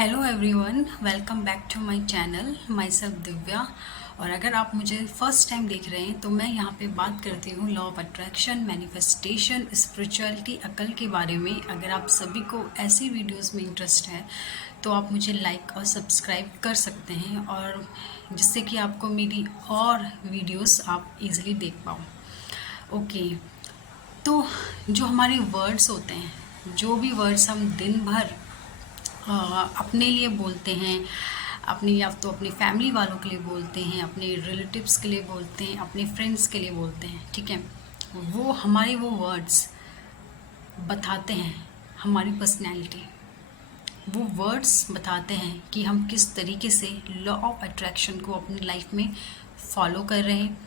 Hello everyone, welcome back to my channel. Myself Divya. और अगर आप मुझे फर्स्ट टाइम देख रहे हैं तो मैं यहाँ पे बात करती हूँ law of attraction, manifestation, spirituality, अकल के बारे में। अगर आप सभी को ऐसी वीडियोस में इंटरेस्ट है तो आप मुझे लाइक और सब्सक्राइब कर सकते हैं, और जिससे कि आपको मेरी और वीडियोस आप इजीली देख पाओ। ओके, तो जो हमारे वर्ड्स होते हैं, जो भी वर्ड्स हम दिन भर अपने लिए बोलते हैं, अपनी या तो अपनी फैमिली वालों के लिए बोलते हैं, अपने रिलेटिव्स के लिए बोलते हैं, अपने फ्रेंड्स के लिए बोलते हैं, ठीक है। वो वर्ड्स बताते हैं हमारी पर्सनैलिटी। वो वर्ड्स बताते हैं कि हम किस तरीके से लॉ ऑफ अट्रैक्शन को अपनी लाइफ में फॉलो कर रहे हैं,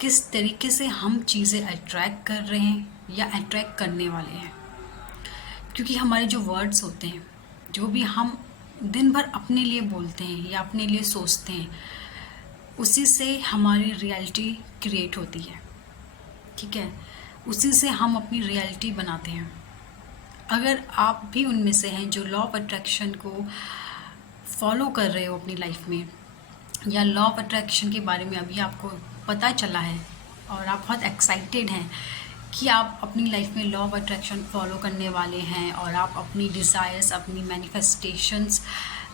किस तरीके से हम चीज़ें अट्रैक्ट कर रहे हैं या अट्रैक्ट करने वाले हैं। क्योंकि हमारे जो वर्ड्स होते हैं, जो भी हम दिन भर अपने लिए बोलते हैं या अपने लिए सोचते हैं, उसी से हमारी रियलिटी क्रिएट होती है, ठीक है। उसी से हम अपनी रियलिटी बनाते हैं। अगर आप भी उनमें से हैं जो लॉ ऑफ अट्रैक्शन को फॉलो कर रहे हो अपनी लाइफ में, या लॉ ऑफ अट्रैक्शन के बारे में अभी आपको पता चला है और आप बहुत एक्साइटेड हैं कि आप अपनी लाइफ में लॉ ऑफ अट्रैक्शन फॉलो करने वाले हैं, और आप अपनी डिज़ायर्स, अपनी मैनिफेस्टेशंस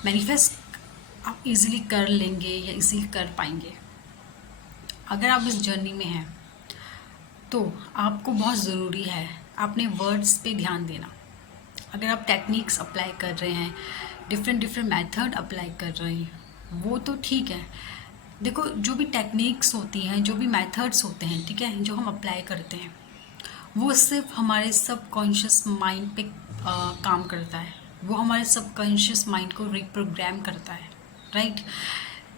मैनिफेस्ट आप इजीली कर लेंगे या इजीली कर पाएंगे। अगर आप इस जर्नी में हैं तो आपको बहुत ज़रूरी है अपने वर्ड्स पे ध्यान देना। अगर आप टेक्निक्स अप्लाई कर रहे हैं, डिफरेंट मेथड अप्लाई कर रहे हैं, वो तो ठीक है। देखो, जो भी टेक्निक्स होती हैं, जो भी मेथड्स होते हैं, ठीक है, जो हम अप्लाई करते हैं, वो सिर्फ हमारे सबकॉन्शियस माइंड पे काम करता है। वो हमारे सबकॉन्शियस माइंड को रिप्रोग्राम करता है, राइट।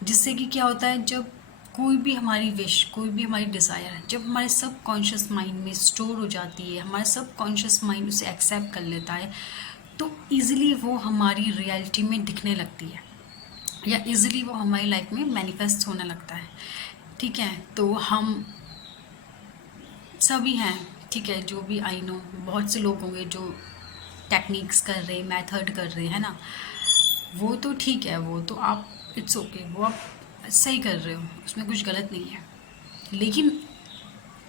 जिससे कि क्या होता है, जब कोई भी हमारी विश, कोई भी हमारी डिज़ायर जब हमारे सबकॉन्शियस माइंड में स्टोर हो जाती है, हमारे सबकॉन्शियस माइंड उसे एक्सेप्ट कर लेता है, तो ईज़िली वो हमारी रियलिटी में दिखने लगती है, या ईज़िली वो हमारी लाइफ में मैनिफेस्ट होने लगता है, ठीक है। तो हम सभी हैं, ठीक है, जो भी आई नो बहुत से लोग होंगे जो टेक्निक्स कर रहे, मेथड कर रहे हैं ना, वो तो ठीक है, वो तो आप इट्स ओके, वो आप सही कर रहे हो, उसमें कुछ गलत नहीं है। लेकिन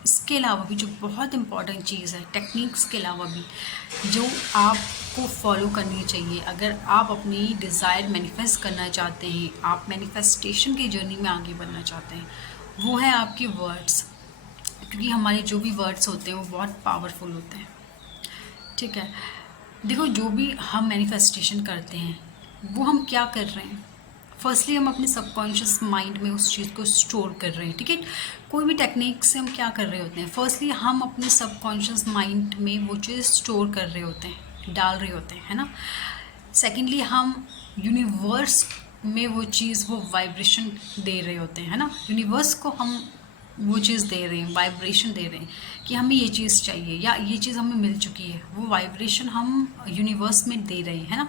इसके अलावा भी जो बहुत इम्पॉर्टेंट चीज़ है, टेक्निक्स के अलावा भी जो आपको फॉलो करनी चाहिए अगर आप अपनी डिज़ायर मैनिफेस्ट करना चाहते हैं, आप मैनिफेस्टेशन की जर्नी में आगे बढ़ना चाहते हैं, वो है आपके वर्ड्स। क्योंकि हमारे जो भी वर्ड्स होते हैं वो बहुत पावरफुल होते हैं, ठीक है। देखो, जो भी हम मैनिफेस्टेशन करते हैं वो हम क्या कर रहे हैं, फर्स्टली हम अपने सबकॉन्शियस माइंड में उस चीज़ को स्टोर कर रहे हैं, ठीक है। कोई भी टेक्निक से हम क्या कर रहे होते हैं, फर्स्टली हम अपने सबकॉन्शियस माइंड में वो चीज़ स्टोर कर रहे होते हैं, डाल रहे होते हैं, है ना। सेकेंडली हम यूनिवर्स में वो चीज़, वो वाइब्रेशन दे रहे होते हैं, है ना। यूनिवर्स को हम वो चीज़ दे रहे हैं, वाइब्रेशन दे रहे हैं कि हमें ये चीज़ चाहिए या ये चीज़ हमें मिल चुकी है, वो वाइब्रेशन हम यूनिवर्स में दे रहे हैं, है ना।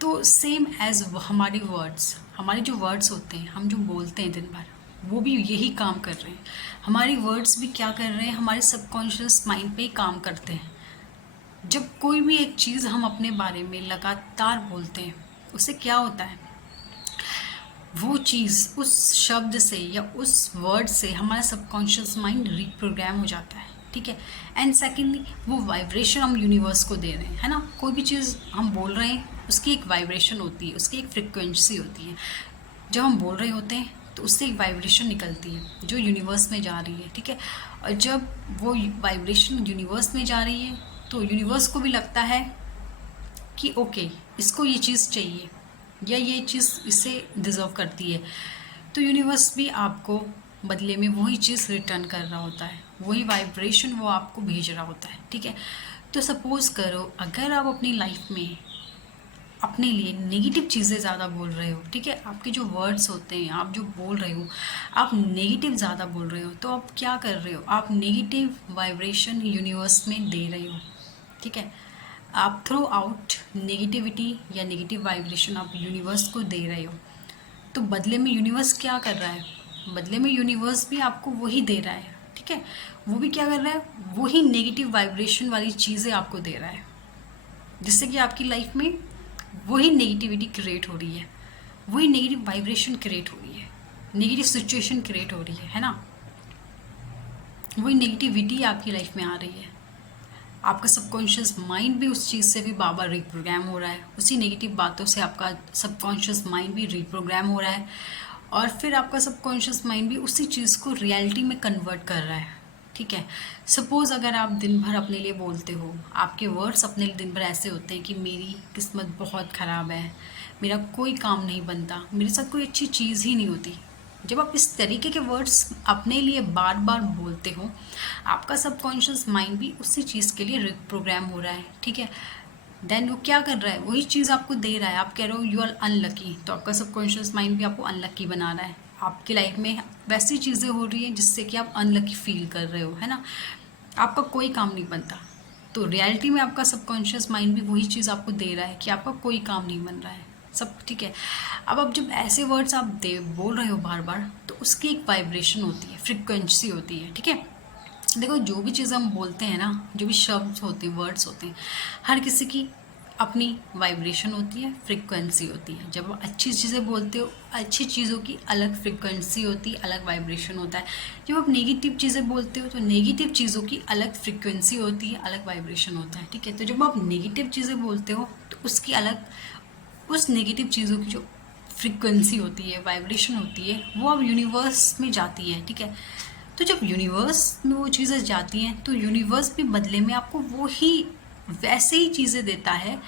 तो सेम एज हमारे वर्ड्स, हमारे जो वर्ड्स होते हैं, हम जो बोलते हैं दिन भर, वो भी यही काम कर रहे हैं। हमारी वर्ड्स भी क्या कर रहे हैं, हमारे सबकॉन्शियस माइंड पे ही काम करते हैं। जब कोई भी एक चीज़ हम अपने बारे में लगातार बोलते हैं, उससे क्या होता है, वो चीज़ उस शब्द से या उस वर्ड से हमारा सबकॉन्शियस माइंड रिप्रोग्राम हो जाता है, ठीक है। एंड सेकेंडली वो वाइब्रेशन हम यूनिवर्स को दे रहे हैं, है ना। कोई भी चीज़ हम बोल रहे हैं, उसकी एक वाइब्रेशन होती है, उसकी एक फ्रिक्वेंसी होती है। जब हम बोल रहे होते हैं तो उससे एक वाइब्रेशन निकलती है जो यूनिवर्स में जा रही है, ठीक है। और जब वो वाइब्रेशन यूनिवर्स में जा रही है तो यूनिवर्स को भी लगता है कि ओके, इसको ये चीज़ चाहिए या ये चीज़ इसे डिज़र्व करती है, तो यूनिवर्स भी आपको बदले में वही चीज़ रिटर्न कर रहा होता है, वही वाइब्रेशन वो आपको भेज रहा होता है, ठीक है। तो सपोज़ करो, अगर आप अपनी लाइफ में अपने लिए नेगेटिव चीज़ें ज़्यादा बोल रहे हो, ठीक है, आपके जो वर्ड्स होते हैं, आप जो बोल रहे हो, आप नेगेटिव ज़्यादा बोल रहे हो, तो आप क्या कर रहे हो, आप नेगेटिव वाइब्रेशन यूनिवर्स में दे रहे हो, ठीक है। आप थ्रो आउट नेगेटिविटी या नेगेटिव वाइब्रेशन आप यूनिवर्स को दे रहे हो, तो बदले में यूनिवर्स क्या कर रहा है, बदले में यूनिवर्स भी आपको वही दे रहा है, ठीक है। वो भी क्या कर रहा है, वही नेगेटिव वाइब्रेशन वाली चीज़ें आपको दे रहा है, जिससे कि आपकी लाइफ में वही नेगेटिविटी क्रिएट हो रही है, वही नेगेटिव वाइब्रेशन क्रिएट हो रही है, नेगेटिव सिचुएशन क्रिएट हो रही है ना। वही नेगेटिविटी आपकी लाइफ में आ रही है। आपका सबकॉन्शियस माइंड भी उस चीज़ से भी बार बार रिप्रोग्राम हो रहा है, उसी नेगेटिव बातों से आपका सबकॉन्शियस माइंड भी रिप्रोग्राम हो रहा है, और फिर आपका सबकॉन्शियस माइंड भी उसी चीज़ को रियलिटी में कन्वर्ट कर रहा है। ठीक है, सपोज़ अगर आप दिन भर अपने लिए बोलते हो, आपके वर्ड्स अपने लिए दिन भर ऐसे होते हैं कि मेरी किस्मत बहुत ख़राब है, मेरा कोई काम नहीं बनता, मेरे साथ कोई अच्छी चीज़ ही नहीं होती। जब आप इस तरीके के वर्ड्स अपने लिए बार बार बोलते हो, आपका सबकॉन्शियस माइंड भी उसी चीज़ के लिए प्रोग्राम हो रहा है। ठीक है, देन वो क्या कर रहा है, वही चीज़ आपको दे रहा है। आप कह रहे हो यू आर अनलकी, तो आपका सबकॉन्शियस माइंड भी आपको अनलकी बना रहा है। आपकी लाइफ में वैसी चीज़ें हो रही हैं जिससे कि आप अनलकी फील कर रहे हो, है ना, आपका कोई काम नहीं बनता। तो रियलिटी में आपका सबकॉन्शियस माइंड भी वही चीज़ आपको दे रहा है कि आपका कोई काम नहीं बन रहा है सब। ठीक है, अब आप जब ऐसे वर्ड्स आप बोल रहे हो बार बार, तो उसकी एक वाइब्रेशन होती है, फ्रिक्वेंसी होती है। ठीक है, देखो जो भी चीज़ हम बोलते हैं ना, जो भी शब्द होते हैं, वर्ड्स होते हैं, हर किसी की अपनी वाइब्रेशन होती है, फ्रिक्वेंसी होती है। जब आप अच्छी चीज़ें बोलते हो, अच्छी चीज़ों की अलग फ्रिक्वेंसी होती है, अलग वाइब्रेशन होता है। जब आप नेगेटिव चीज़ें बोलते हो तो नेगेटिव चीज़ों की अलग फ्रिक्वेंसी होती है, अलग वाइब्रेशन होता है। ठीक है, तो जब आप नेगेटिव चीज़ें बोलते हो तो उसकी अलग, उस नेगेटिव चीज़ों की जो फ्रिक्वेंसी होती है, वाइब्रेशन होती है, वो अब यूनिवर्स में जाती है। ठीक है, तो जब यूनिवर्स में वो चीज़ें जाती हैं तो यूनिवर्स भी बदले में आपको वो ही वैसे ही चीज़ें देता है,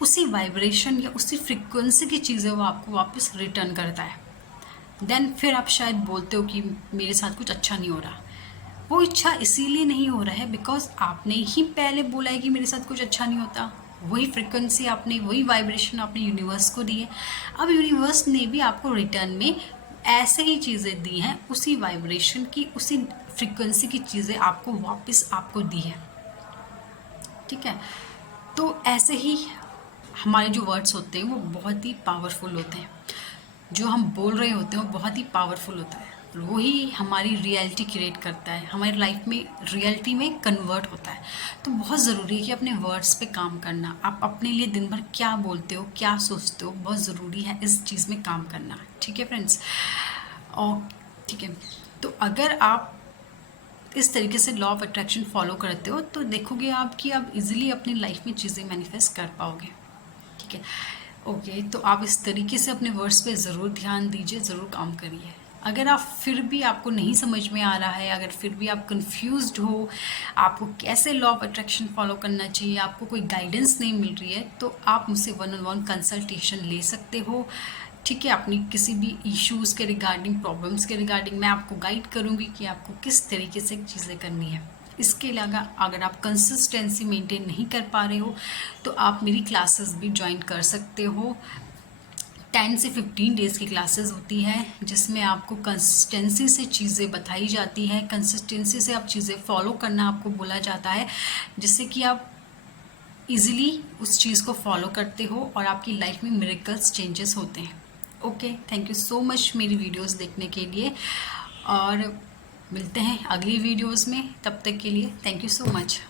उसी वाइब्रेशन या उसी फ्रिक्वेंसी की चीज़ें वो आपको वापस रिटर्न करता है। देन फिर आप शायद बोलते हो कि मेरे साथ कुछ अच्छा नहीं हो रहा। वो इच्छा इसीलिए नहीं हो रहा है बिकॉज आपने ही पहले बोला है कि मेरे साथ कुछ अच्छा नहीं होता। वही फ्रिक्वेंसी आपने, वही वाइब्रेशन आपने यूनिवर्स को दी है। अब यूनिवर्स ने भी आपको रिटर्न में ऐसे ही चीज़ें दी हैं, उसी वाइब्रेशन की, उसी फ्रिक्वेंसी की चीज़ें आपको वापस आपको दी है। ठीक है, तो ऐसे ही हमारे जो वर्ड्स होते हैं वो बहुत ही पावरफुल होते हैं। जो हम बोल रहे होते हैं वो बहुत ही पावरफुल होता है, वही हमारी रियलिटी क्रिएट करता है, हमारी लाइफ में रियलिटी में कन्वर्ट होता है। तो बहुत ज़रूरी है कि अपने वर्ड्स पे काम करना। आप अपने लिए दिन भर क्या बोलते हो, क्या सोचते हो, बहुत ज़रूरी है इस चीज़ में काम करना। ठीक है फ्रेंड्स, और ठीक है, तो अगर आप इस तरीके से लॉ ऑफ अट्रैक्शन फॉलो करते हो तो देखोगे आप कि आप इजीली अपनी लाइफ में चीज़ें मैनिफेस्ट कर पाओगे। ठीक है, ओके, तो आप इस तरीके से अपने वर्ड्स पे ज़रूर ध्यान दीजिए, ज़रूर काम करिए। अगर आप फिर भी आपको नहीं समझ में आ रहा है, अगर फिर भी आप कंफ्यूज्ड हो, आपको कैसे लॉ ऑफ अट्रैक्शन फॉलो करना चाहिए, आपको कोई गाइडेंस नहीं मिल रही है, तो आप मुझसे 1-on-1 कंसल्टेशन ले सकते हो। ठीक है, अपनी किसी भी इश्यूज़ के रिगार्डिंग, प्रॉब्लम्स के रिगार्डिंग मैं आपको गाइड करूँगी कि आपको किस तरीके से चीज़ें करनी है। इसके अलावा अगर आप कंसिस्टेंसी मेंटेन नहीं कर पा रहे हो तो आप मेरी क्लासेस भी ज्वाइन कर सकते हो। 10 से 15 डेज़ की क्लासेस होती है जिसमें आपको कंसिस्टेंसी से चीज़ें बताई जाती है, कंसिस्टेंसी से आप चीज़ें फॉलो करना आपको बोला जाता है, जिससे कि आप इजीली उस चीज़ को फॉलो करते हो और आपकी लाइफ में मिरेकल्स चेंजेस होते हैं। Okay, thank you so much मेरी वीडियोस देखने के लिए, और मिलते हैं अगली वीडियोस में। तब तक के लिए थैंक यू सो मच।